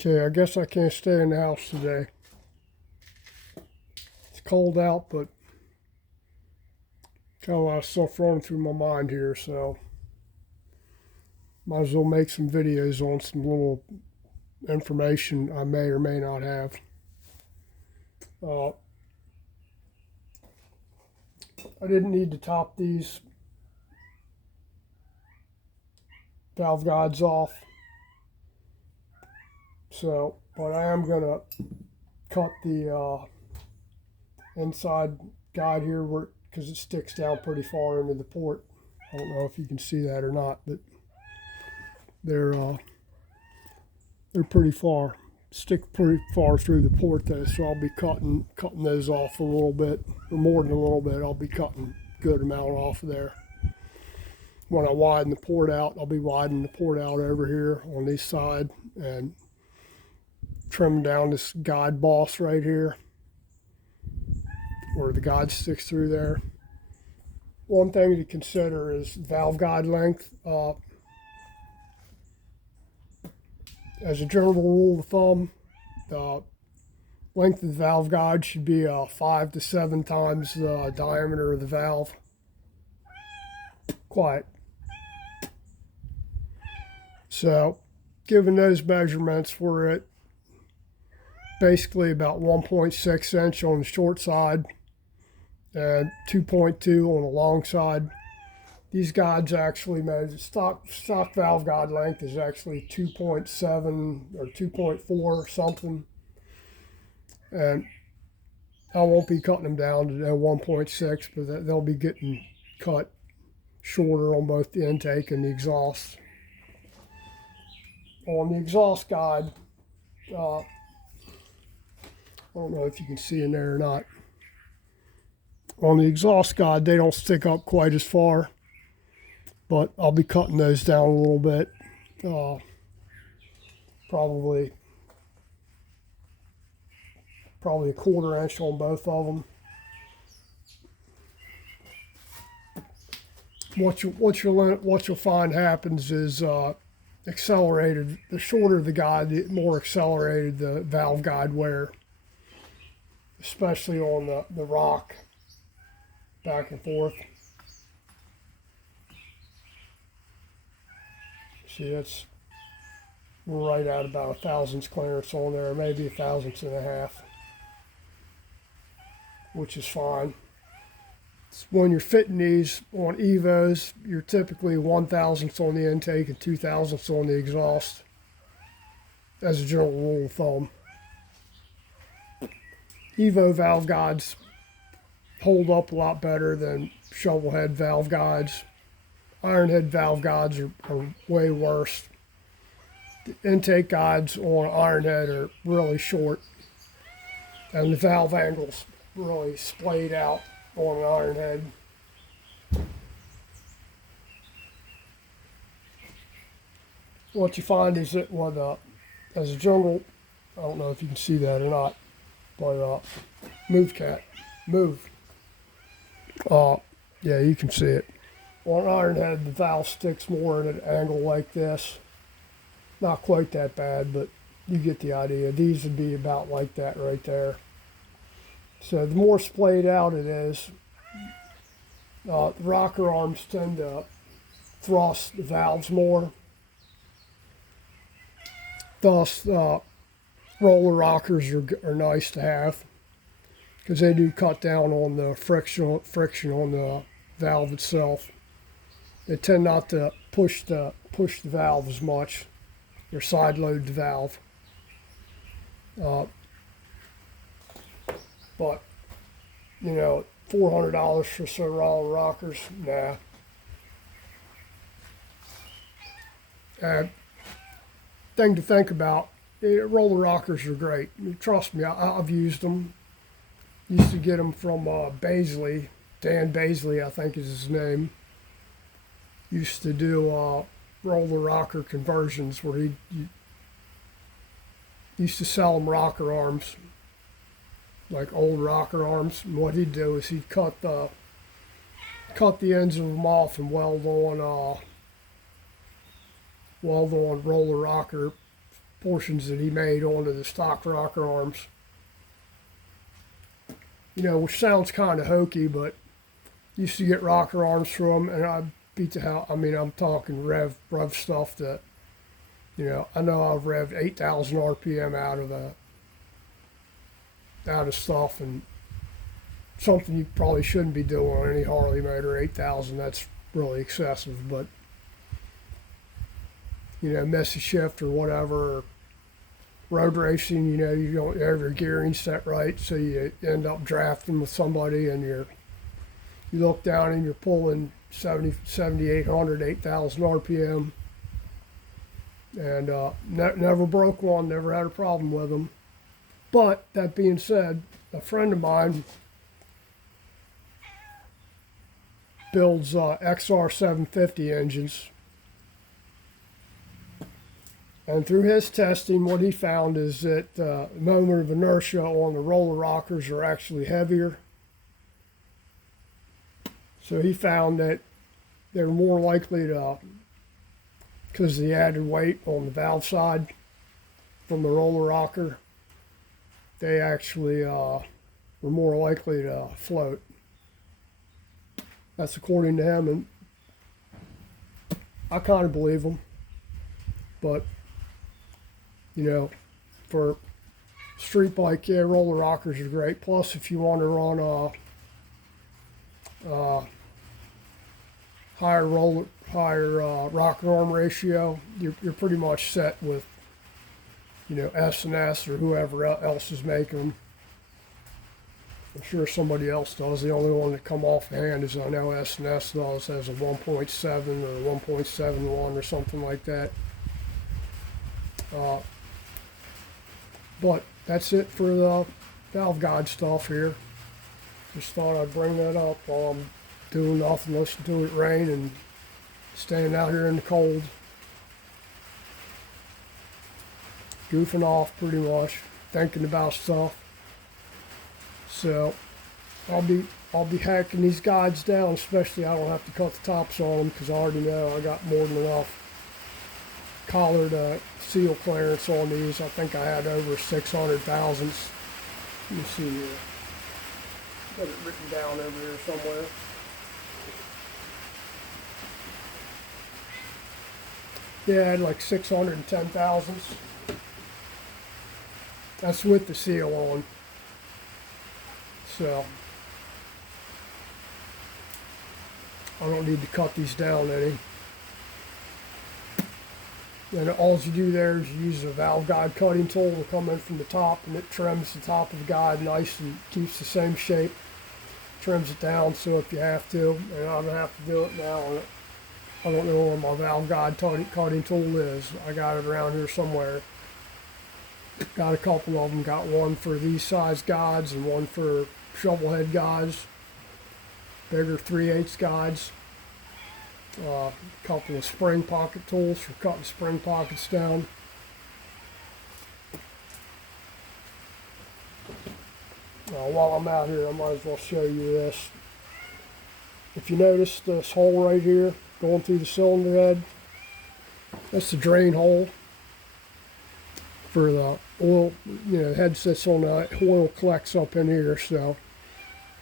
Okay, I guess I can't stay in the house today. It's cold out, but got a lot of stuff running through my mind here, so might as well make some videos on some little information I may or may not have. I didn't need to top these valve guides off, so, but I am going to cut the inside guide here because it sticks down pretty far into the port. I don't know if you can see that or not, but they're pretty far, stick pretty far through the port though, so I'll be cutting those off a little bit, or more than a little bit. I'll be cutting a good amount off of there. When I widen the port out, I'll be widening the port out over here on this side and trim down this guide boss right here where the guide sticks through there. One thing to consider is valve guide length. As a general rule of thumb, the length of the valve guide should be 5 to 7 times the diameter of the valve. Quiet. So, given those measurements, we're at basically about 1.6 inch on the short side and 2.2 on the long side. These guides actually measure, stock valve guide length is actually 2.7 or 2.4 something. And I won't be cutting them down to 1.6, but they'll be getting cut shorter on both the intake and the exhaust. On the exhaust guide, I don't know if you can see in there or not. On the exhaust guide, they don't stick up quite as far, but I'll be cutting those down a little bit. Probably a 1/4 inch on both of them. What you'll find happens is accelerated. The shorter the guide, the more accelerated the valve guide wear, especially on the rock back and forth. See, it's right at about 1/1000th clearance on there, maybe 1/1000th and a half, which is fine. When you're fitting these on Evos, you're typically 1/1000th on the intake and 2/1000th on the exhaust, as a general rule of thumb. Evo valve guides hold up a lot better than shovel head valve guides. Iron head valve guides are way worse. The intake guides on iron head are really short, and the valve angles really splayed out on an iron head. What you find is that as a general, I don't know if you can see that or not, but move cat, move. Yeah, you can see it. On an iron head, the valve sticks more at an angle like this. Not quite that bad, but you get the idea. These would be about like that right there. So the more splayed out it is, the rocker arms tend to thrust the valves more. Thus, roller rockers are nice to have because they do cut down on the friction on the valve itself. They tend not to push the valve as much, or side load the valve. But you know, $400 for some roller rockers, nah. Thing to think about, roller rockers are great. Trust me, I've used them. Used to get them from Baisley. Dan Baisley, I think is his name. Used to do roller rocker conversions where he used to sell them rocker arms, like old rocker arms. And what he'd do is he'd cut the ends of them off and weld on roller rocker portions that he made onto the stock rocker arms. You know, which sounds kind of hokey, but used to get rocker arms from, and I beat the hell. I mean, I'm talking rev stuff that, you know I've revved 8,000 RPM out of stuff, and something you probably shouldn't be doing on any Harley motor. 8,000, that's really excessive, but you know, messy shift or whatever, or road racing, you know, you don't have your gearing set right, so you end up drafting with somebody, and you look down and you're pulling 7,800, 8,000 RPM, and never broke one, never had a problem with them. But that being said, a friend of mine builds XR 750 engines, and through his testing, what he found is that the moment of inertia on the roller rockers are actually heavier. So he found that they're more likely to, because of the added weight on the valve side from the roller rocker, they actually were more likely to float. That's according to him, and I kind of believe him. But, you know, for street bike, yeah, roller rockers are great. Plus, if you want to run a higher rocker arm ratio, you're pretty much set with, you know, S&S or whoever else is making them. I'm sure somebody else does. The only one that come off the hand is I know S&S does, has a 1.7 or 1.71 or something like that. But that's it for the valve guide stuff here. Just thought I'd bring that up while I'm doing nothing, listening to it rain and staying out here in the cold. Goofing off pretty much, thinking about stuff. So I'll be hacking these guides down, especially I don't have to cut the tops on them because I already know I got more than enough collar to seal clearance on these. I think I had over 600 thousandths. Let me see here. Got it written down over here somewhere. Yeah, I had like 610 thousandths. That's with the seal on. So I don't need to cut these down any. And all you do there is you use a valve guide cutting tool to come in from the top, and it trims the top of the guide nice and keeps the same shape. Trims it down so if you have to, and I don't have to do it now. I don't know where my valve guide cutting tool is. I got it around here somewhere. Got a couple of them. Got one for these size guides and one for shovel head guides, bigger 3/8 guides. A couple of spring pocket tools for cutting spring pockets down. While I'm out here, I might as well show you this. If you notice this hole right here going through the cylinder head, that's the drain hole for the oil. You know, the head sits on the oil, collects up in here, so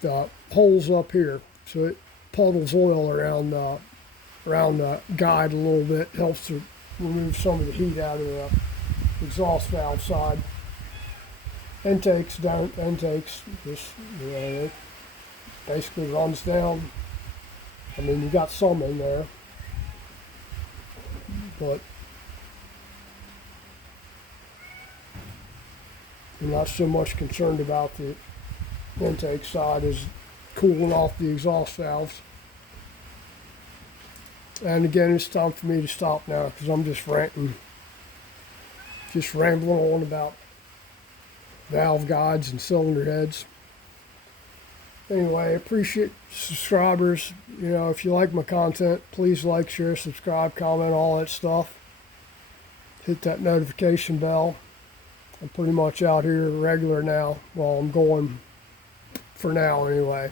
the hole's up here, so it puddles oil around the guide a little bit, helps to remove some of the heat out of the exhaust valve side. Intakes, just, you know, it basically runs down. I mean, you got some in there, but I'm not so much concerned about the intake side as cooling off the exhaust valves. And again, it's time for me to stop now because I'm just ranting, just rambling on about valve guides and cylinder heads. Anyway, I appreciate subscribers. You know, if you like my content, please like, share, subscribe, comment, all that stuff. Hit that notification bell. I'm pretty much out here regular now. Well, I'm going for now anyway.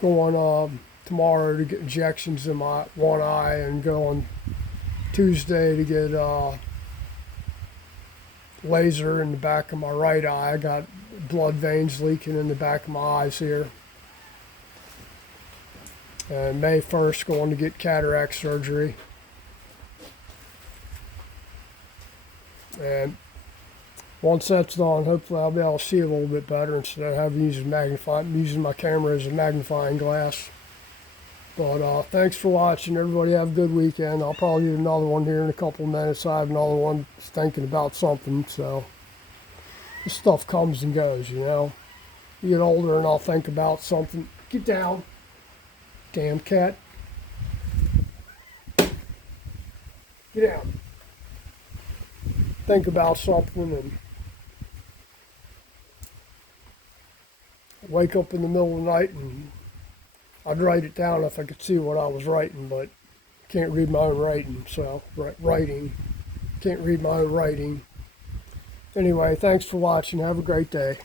Going tomorrow to get injections in my one eye, and going Tuesday to get laser in the back of my right eye. I got blood veins leaking in the back of my eyes here. And May 1st, going to get cataract surgery. And once that's done, hopefully I'll be able to see a little bit better instead of having using my camera as a magnifying glass. But thanks for watching. Everybody have a good weekend. I'll probably do another one here in a couple of minutes. I have another one thinking about something. So this stuff comes and goes, you know. You get older and I'll think about something. Get down. Damn cat. Get down. Think about something and wake up in the middle of the night and I'd write it down if I could see what I was writing, but can't read my own writing, so can't read my own writing. Anyway, thanks for watching. Have a great day.